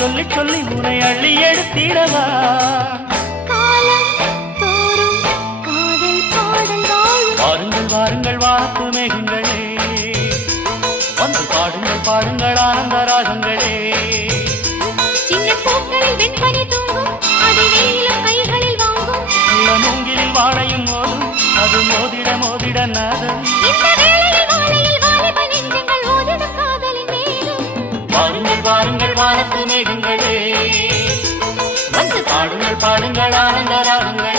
சொல்லி சொல்லி உனை அள்ளி எடுத்திடவா வாருங்கள் வாருங்கள் வாத்து மேகங்களே வந்து பாடுங்கள் பாடுங்கள் ஆனந்த ராகங்களே சின்ன பூக்களில் வெண்பனி தூங்கும் அது வெயிலும் கைகளில் வாங்கும் மூங்கிலில் வாழையும் மோதும் அது மோதிட மோதிட நாதம் வாருங்கள் வானத்து மேகங்களே வந்து பாடுங்கள் பாடுங்கள் ஆனந்த ராகங்களே